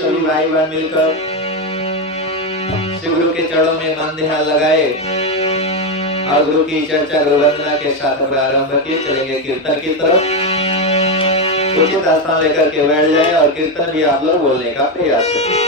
सभी भाई बहन मिलकर शिव गुरु के चरणों में मन ध्यान लगाए और गुरु की चर्चा गुरु वंदना के साथ प्रारंभ किए। चलेंगे कीर्तन की तरफ। उचित स्थान लेकर के बैठ जाए और कीर्तन भी आप लोग बोलने का प्रयास करें।